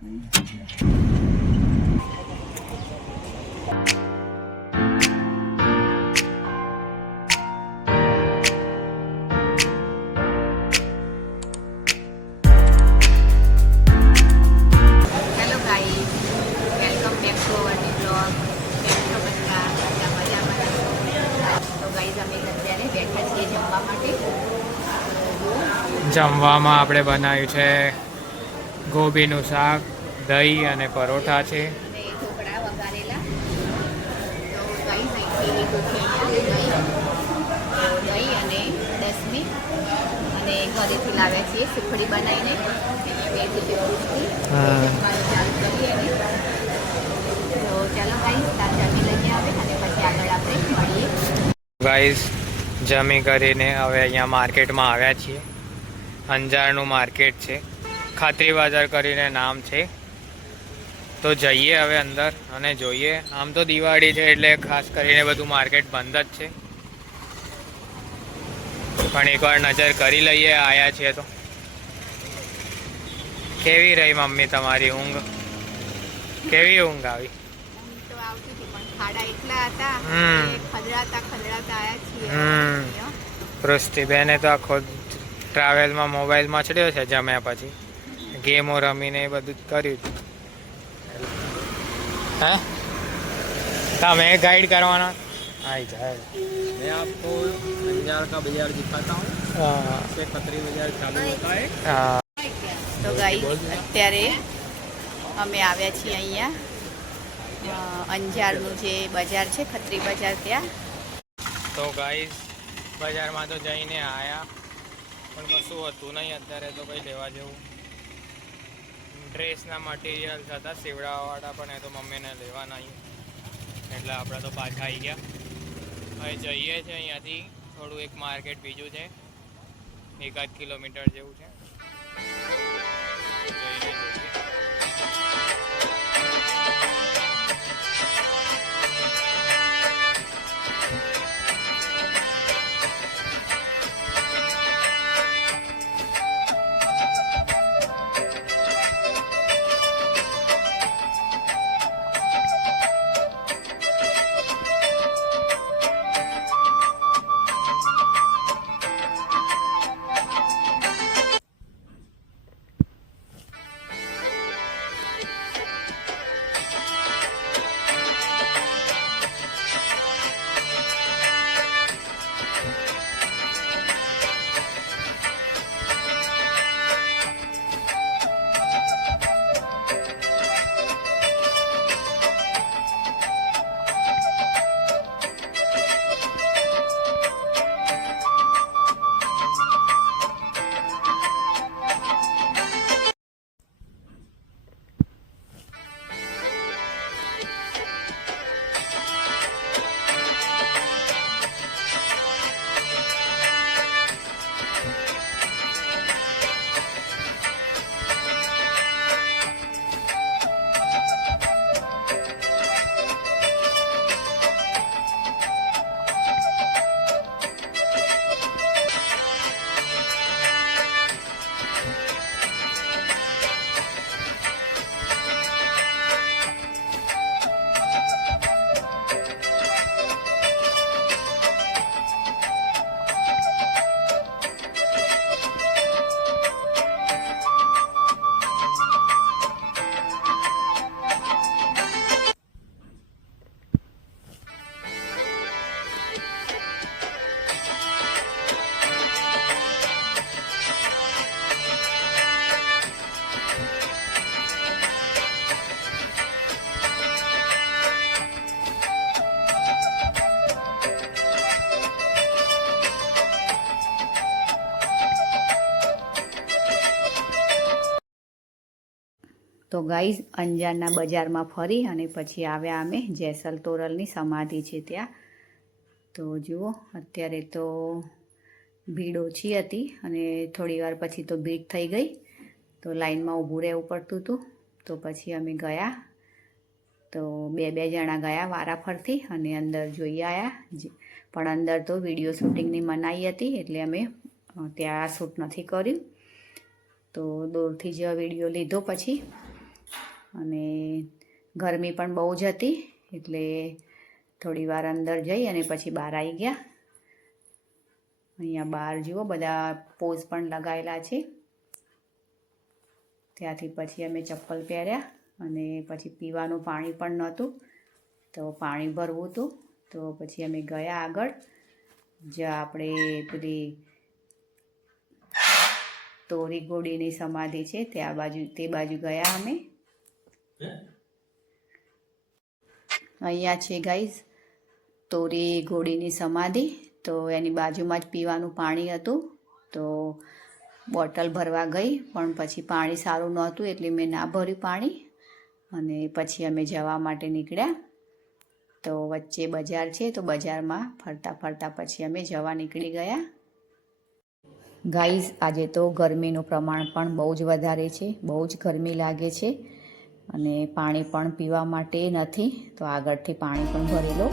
જમવામાં આપણે બનાવ્યું છે ગોબીનું શાક, દહીં અને પરોઠા છે. દહીં અને દસમી અને ઘરેથી લાવ્યા છીએ સુખડી બનાવીને ચાલો ગાઈસ જમી કરીને હવે અહીંયા માર્કેટમાં આવ્યા છીએ. અંજારનું માર્કેટ છે, ખાતરી બજાર કરીને નામ છે. તો જઈએ હવે અંદર અને જોઈએ. આમ તો દિવાળી છે એટલે ખાસ કરીને બધું માર્કેટ બંધ જ છે, પણ એકવાર નજર કરી લઈએ. આયા છીએ તો. કેવી રહી મમ્મી તમારી ઊંઘ? કેવી ઊંઘ આવી? પૃષ્ટિબેને તો આખો ટ્રાવેલમાં મોબાઈલ મચડ્યો છે. જમ્યા પછી ગેમો રમીને એ બધું જ કર્યું છે. હે તમે ગાइड करवाना? आई जाए मैं आपको अंजार का बाजार दिखाता हूँ. से खतरी बाजार चालू होता है. तो गाइस અત્યારે અમે આવ્યા છીએ અહીંયા અંજારનું જે બજાર છે ખત્રી બજાર ત્યાં. તો ગાઈસ બજારમાં તો જઈને આયા પણ કશું હતું નહીં. અત્યારે તો કંઈ લેવા જેવું ડ્રેસના મટીરિયલ્સ હતા સીવડાવવાવાળા, પણ એ તો મમ્મીને લેવા નહીં એટલે આપણે તો પાછા આવી ગયા. હવે જઈએ છીએ અહીંયાથી થોડું એક માર્કેટ બીજું છે, 1-8 કિલોમીટર જેવું છે. જઈને જોઈએ. તો ગાઈઝ અંજારના બજારમાં ફરી અને પછી આવ્યા અમે જેસલ તોરલની સમાધિ છે ત્યાં. તો જુઓ અત્યારે તો ભીડ ઓછી હતી અને થોડી વાર પછી તો ભીડ થઈ ગઈ, તો લાઈનમાં ઊભું રહેવું પડતું હતું. તો પછી અમે ગયા, તો બે જણા ગયા વારાફરથી અને અંદર જોઈ આવ્યા. પણ અંદર તો વિડીયો શૂટિંગની મનાઈ હતી એટલે અમે ત્યાં શૂટ નથી કર્યું. તો દૂરથી જ વિડીયો લીધો પછી અને ગરમી પણ બહુ જ હતી એટલે થોડી વાર અંદર જઈ અને પછી બહાર આવી ગયા. અહીંયા બહાર જુઓ બધા પોઝ પણ લગાવેલા છે. ત્યાંથી પછી અમે ચપ્પલ પહેર્યા અને પછી પીવાનું પાણી પણ નહોતું તો પાણી ભરવું હતું. તો પછી અમે ગયા આગળ જ્યાં આપણે પેલી તોરી ઘોડીની સમાધિ છે તે બાજુ ગયા અમે. અહીંયા છે ગાઈઝ તોરી ઘોડીની સમાધિ. તો એની બાજુમાં જ પીવાનું પાણી હતું તો બોટલ ભરવા ગઈ પણ પછી પાણી સારું નહોતું એટલે મેં ના ભર્યું પાણી અને પછી અમે જવા માટે નીકળ્યા. તો વચ્ચે બજાર છે તો બજારમાં ફરતા ફરતા પછી અમે જવા નીકળી ગયા. ગાઈઝ આજે તો ગરમીનું પ્રમાણ પણ બહુ જ વધારે છે, બહુ જ ગરમી લાગે છે અને પાણી પણ પીવા માટે નથી તો આગળથી પાણી પણ ભરી લો.